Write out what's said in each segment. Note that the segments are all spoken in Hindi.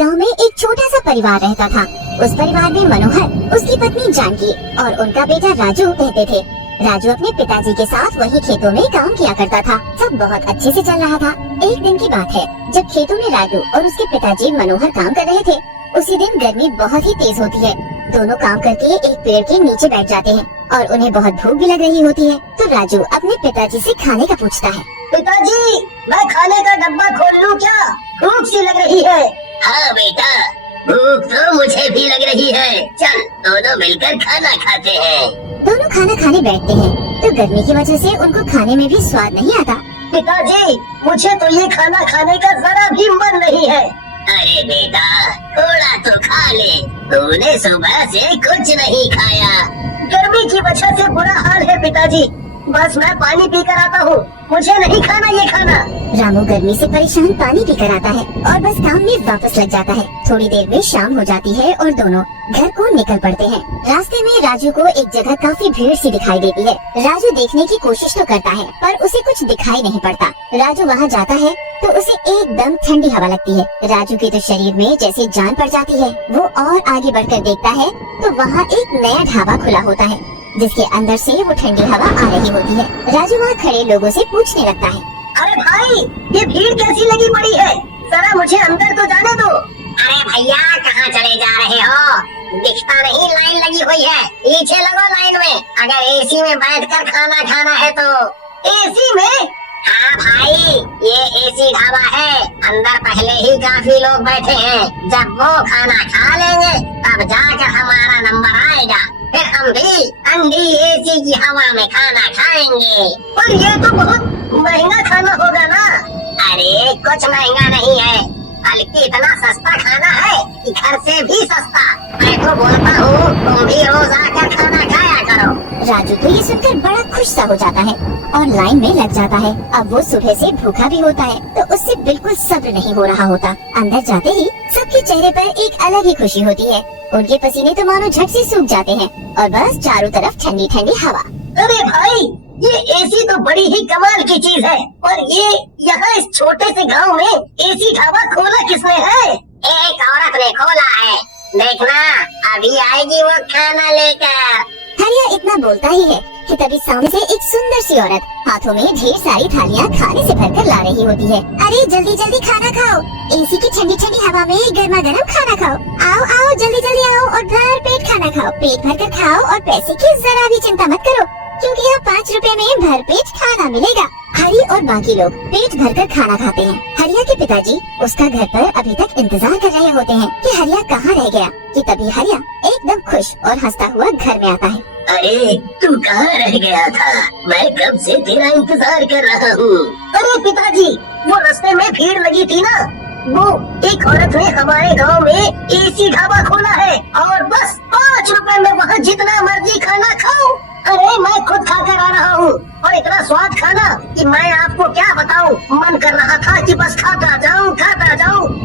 गांव में एक छोटा सा परिवार रहता था। उस परिवार में मनोहर, उसकी पत्नी जानकी और उनका बेटा राजू रहते थे। राजू अपने पिताजी के साथ वही खेतों में काम किया करता था। सब बहुत अच्छे से चल रहा था। एक दिन की बात है जब खेतों में राजू और उसके पिताजी मनोहर काम कर रहे थे। उसी दिन गर्मी बहुत ही तेज होती है। दोनों काम करके एक पेड़ के नीचे बैठ जाते हैं और उन्हें बहुत भूख भी लग रही होती है। तो राजू अपने पिताजी से खाने का पूछता है। पिताजी, मैं खाने का डब्बा खोल लूं क्या? भूख सी लग रही है। हाँ बेटा, भूख तो मुझे भी लग रही है। चल दोनों मिलकर खाना खाते हैं। दोनों खाना खाने बैठते हैं तो गर्मी की वजह से उनको खाने में भी स्वाद नहीं आता। पिताजी, मुझे तो ये खाना खाने का जरा भी मन नहीं है। अरे बेटा, थोड़ा तो खा ले। तूने सुबह से कुछ नहीं खाया। गर्मी की वजह से बुरा हाल है पिताजी। बस मैं पानी पी कर आता हूँ। मुझे नहीं खाना ये खाना। रामू गर्मी से परेशान पानी पीकर आता है और बस काम में वापस लग जाता है। थोड़ी देर में शाम हो जाती है और दोनों घर को निकल पड़ते हैं। रास्ते में राजू को एक जगह काफी भीड़ सी दिखाई देती है। राजू देखने की कोशिश तो करता है पर उसे कुछ दिखाई नहीं पड़ता। राजू वहाँ जाता है तो उसे एकदम ठंडी हवा लगती है। राजू के तो शरीर में जैसे जान पड़ जाती है। वो और आगे बढ़कर देखता है तो वहाँ एक नया ढाबा खुला होता है जिसके अंदर से वो ठंडी हवा आ रही होती है। राजू वहाँ खड़े लोगों से पूछने लगता है। अरे भाई, ये भीड़ कैसी लगी पड़ी है? जरा मुझे अंदर तो जाने दो। अरे भैया, कहाँ चले जा रहे हो? दिखता नहीं लाइन लगी हुई है। पीछे लगो लाइन में। अगर एसी में बैठकर खाना खाना है तो। एसी में? हाँ भाई, ये एसी ढाबा है। अंदर पहले ही काफी लोग बैठे हैं। जब वो खाना खा लेंगे तब जाकर हमारा नंबर आएगा। फिर हम भी ठंडी एसी की हवा में खाना खाएंगे। पर ये तो बहुत महंगा खाना होगा ना? अरे कुछ महंगा नहीं है, बल्कि इतना सस्ता खाना है कि घर से भी सस्ता। मैं तो बोलता हूँ तुम भी रोज आकर खाना खाया करो। राजू तो ये सुनकर बड़ा खुश सा हो जाता है और लाइन में लग जाता है। अब वो सुबह से भूखा भी होता है तो उससे बिल्कुल सब्र नहीं हो रहा होता। अंदर जाते ही सबके चेहरे पर एक अलग ही खुशी होती है। उनके पसीने तो मानो झट से सूख जाते हैं और बस चारों तरफ ठंडी ठंडी हवा। अरे भाई, ये एसी तो बड़ी ही कमाल की चीज है। और ये यहाँ इस छोटे से गांव में एसी ढाबा खोला किसने है? एक औरत ने खोला है। देखना, अभी आएगी वो खाना लेकर। हरिया इतना बोलता ही है कि तभी सामने से एक सुंदर सी औरत हाथों में ढेर सारी थालियाँ खाने से भरकर ला रही होती है। अरे जल्दी जल्दी खाना खाओ, एसी की ठंडी ठंडी हवा में गर्मा गर्म खाना खाओ। आओ आओ, जल्दी जल्दी आओ और भर पेट खाना खाओ। पेट भर कर खाओ और पैसे की जरा भी चिंता मत करो, क्योंकि यहाँ 5 रुपए में भर पेट खाना मिलेगा। हरी और बाकी लोग पेट भरकर खाना खाते हैं। हरिया के पिताजी उसका घर पर अभी तक इंतजार कर रहे होते हैं कि हरिया कहाँ रह गया। कि तभी हरिया एकदम खुश और हंसता हुआ घर में आता है। अरे तू कहाँ रह गया था? मैं कब से तेरा इंतजार कर रहा हूँ। अरे पिताजी, वो रास्ते में भीड़ लगी थी ना, वो एक औरत ने हमारे गांव में एसी ढाबा खोला है और बस 5 रुपए में वहाँ जितना मर्जी खाना खाओ। अरे मैं खुद खा कर आ रहा हूँ और इतना स्वाद खाना कि मैं आपको क्या बताऊँ। मन कर रहा था कि बस खाता जाऊँ।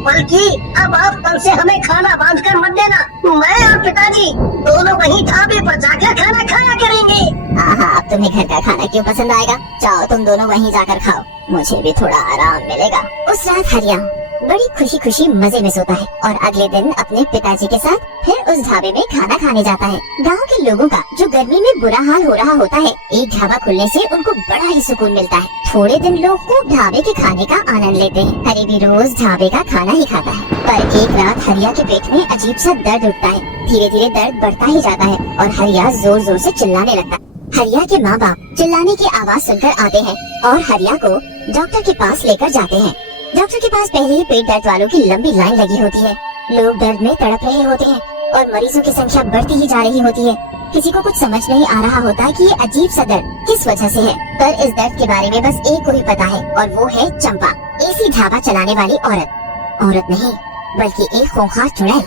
बल्कि अब आप कल से हमें खाना बांध कर मत देना। मैं और पिताजी दोनों वहीं ढाबे पर जाकर खाना खाया करेंगे। हाँ, अब तुम्हें घर का खाना क्यों पसंद आएगा? जाओ तुम दोनों वहीं जाकर खाओ, मुझे भी थोड़ा आराम मिलेगा। उस रात हरिया बड़ी खुशी खुशी मजे में सोता है और अगले दिन अपने पिताजी के साथ फिर उस ढाबे में खाना खाने जाता है। गांव के लोगों का जो गर्मी में बुरा हाल हो रहा होता है, एक ढाबा खुलने से उनको बड़ा ही सुकून मिलता है। थोड़े दिन लोग खूब ढाबे के खाने का आनंद लेते हैं। हरी भी रोज ढाबे का खाना ही खाता है। पर एक रात हरिया के पेट में अजीब सा दर्द उठता है। धीरे धीरे दर्द बढ़ता ही जाता है और हरिया जोर जोर से चिल्लाने लगता है। हरिया के माँ बाप चिल्लाने की आवाज सुनकर आते हैं और हरिया को डॉक्टर के पास लेकर जाते हैं। डॉक्टर के पास पहले ही पेट दर्द वालों की लंबी लाइन लगी होती है। लोग दर्द में तड़प रहे होते हैं और मरीजों की संख्या बढ़ती ही जा रही होती है। किसी को कुछ समझ नहीं आ रहा होता कि ये अजीब सा दर्द किस वजह से है। पर इस दर्द के बारे में बस एक को ही पता है और वो है चंपा, एसी ढाबा चलाने वाली औरत नहीं बल्कि एक खूंखार चुड़ैल।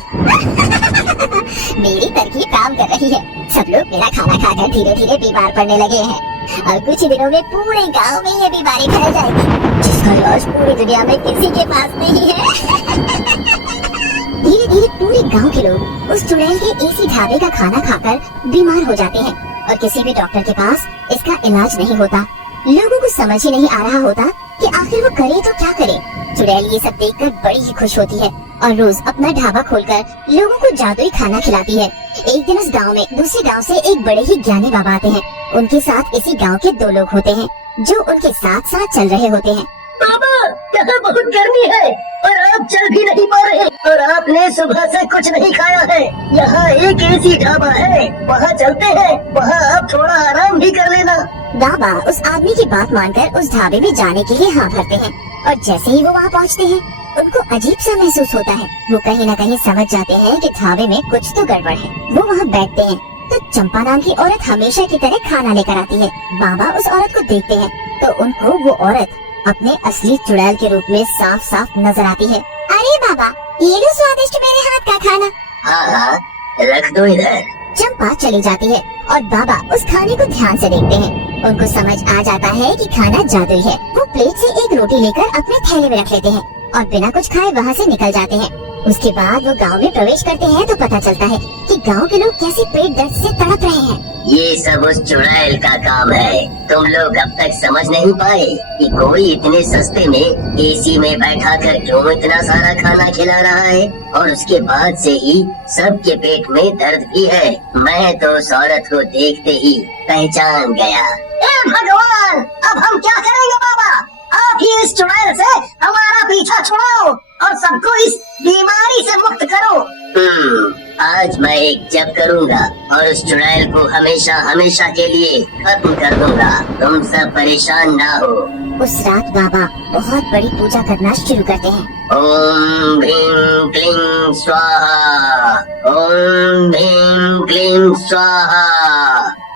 मेरी तरकीब काम कर रही है। सब लोग मेरा खाना खाकर धीरे धीरे बीमार पड़ने लगे हैं और कुछ दिनों में पूरे गांव में ये बीमारी फैल जाएगी, जिसका इलाज पूरी दुनिया में किसी के पास नहीं है। धीरे धीरे पूरे गांव के लोग उस चुड़ैल के एसी ढाबे का खाना खाकर बीमार हो जाते हैं और किसी भी डॉक्टर के पास इसका इलाज नहीं होता। लोगों को समझ ही नहीं आ रहा होता कि आखिर वो करे तो क्या करे। चुड़ैल ये सब देखकर बड़ी ही खुश होती है और रोज अपना ढाबा खोलकर लोगों को जादुई खाना खिलाती है। एक दिन उस गांव में दूसरे गांव से एक बड़े ही ज्ञानी बाबा आते हैं। उनके साथ इसी गांव के 2 लोग होते हैं जो उनके साथ साथ चल रहे होते हैं। बाबा, यहाँ बहुत गर्मी है और आप चल भी नहीं पा रहे और आपने सुबह से कुछ नहीं खाया है। यहाँ एक एसी ढाबा है, वहाँ चलते हैं, वहाँ आप थोड़ा आराम भी कर लेना। बाबा उस आदमी की बात मानकर उस ढाबे में जाने के लिए हाँ भरते हैं और जैसे ही वो वहाँ पहुँचते हैं उनको अजीब सा महसूस होता है। वो कहीं न कहीं समझ जाते हैं कि ढाबे में कुछ तो गड़बड़ है। वो वहाँ बैठते हैं तो चंपा नाम की औरत हमेशा की तरह खाना लेकर आती है। बाबा उस औरत को देखते हैं तो उनको वो औरत अपने असली चुड़ैल के रूप में साफ साफ नजर आती है। अरे बाबा, ये लो स्वादिष्ट मेरे हाथ का खाना। हाँ, रख दो इधर। चंपा चली जाती है और बाबा उस खाने को ध्यान से देखते हैं। उनको समझ आ जाता है कि खाना जादुई है। वो प्लेट से एक रोटी लेकर अपने थैले में रख लेते हैं और बिना कुछ खाए वहाँ से निकल जाते हैं। उसके बाद वो गांव में प्रवेश करते हैं तो पता चलता है कि गांव के लोग कैसे पेट दर्द से तड़प रहे हैं। ये सब उस चुड़ैल का काम है। तुम लोग अब तक समझ नहीं पाए कि कोई इतने सस्ते में एसी में बैठा कर क्यों इतना सारा खाना खिला रहा है, और उसके बाद से ही सबके पेट में दर्द भी है। मैं तो उस औरत को देखते ही पहचान गया। भगवान, अब हम क्या करेंगे बाबा? आप ही इस चुड़ैल से हमारा पीछा छुड़ाओ और सबको इस बीमारी से मुक्त करो। आज मैं एक जप करूंगा और उस चुड़ैल को हमेशा हमेशा के लिए खत्म कर दूंगा। तुम सब परेशान ना हो। उस रात बाबा बहुत बड़ी पूजा करना शुरू करते हैं। ओम भीम क्लीं स्वाहा, ओम भीम क्लीं स्वाहा।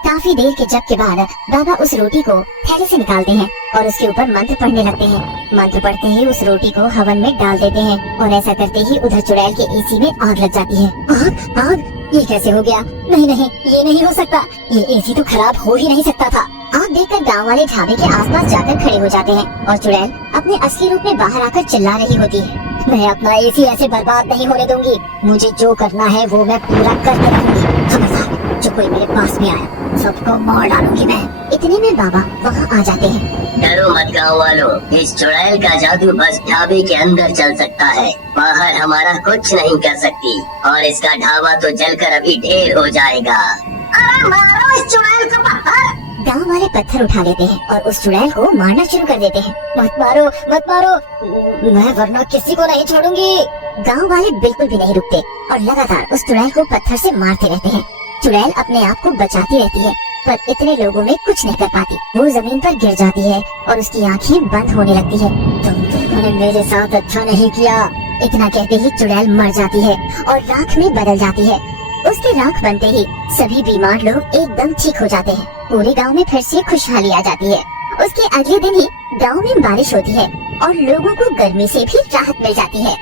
काफी देर के जप के बाद बाबा उस रोटी को थैले से निकालते हैं और उसके ऊपर मंत्र पढ़ने लगते हैं। मंत्र पढ़ते ही उस रोटी को हवन में डाल देते हैं और ऐसा करते ही उधर चुड़ैल के एसी में आग लग जाती है। आग आग, ये कैसे हो गया? नहीं नहीं, ये नहीं हो सकता। ये एसी तो खराब हो ही नहीं सकता था। आग देखकर गांव वाले ढाबे के आसपास जाकर खड़े हो जाते हैं और चुड़ैल अपने असली रूप में बाहर आकर चिल्ला रही होती है। मैं अपना एसी ऐसे बर्बाद नहीं होने दूंगी। मुझे जो करना है वो मैं पूरा करके रहूंगी। खबरदार जो कोई मेरे पास भी आया सबको मार डालूंगी मैं। इतने में बाबा वहाँ आ जाते हैं। डरो मत गाँव वालों, इस चुड़ैल का जादू बस ढाबे के अंदर चल सकता है, बाहर हमारा कुछ नहीं कर सकती, और इसका ढाबा तो जलकर अभी ढेर हो जाएगा। अरे मारो इस चुड़ैल को पत्थर। गांव वाले पत्थर उठा लेते हैं और उस चुड़ैल को मारना शुरू कर देते हैं। मत मारो मत मारो, मैं वरना किसी को नहीं छोड़ूंगी। गांव वाले बिल्कुल भी नहीं रुकते और लगातार उस चुड़ैल को पत्थर से मारते रहते हैं। चुड़ैल अपने आप को बचाती रहती है पर इतने लोगों में कुछ नहीं कर पाती। वो जमीन पर गिर जाती है और उसकी आंखें बंद होने लगती है। तुमने मेरे साथ अच्छा नहीं किया। इतना कहते ही चुड़ैल मर जाती है और राख में बदल जाती है। उसके राख बनते ही सभी बीमार लोग एकदम ठीक हो जाते हैं। पूरे गांव में फिर से खुशहाली आ जाती है। उसके अगले दिन ही गांव में बारिश होती है और लोगों को गर्मी से भी राहत मिल जाती है।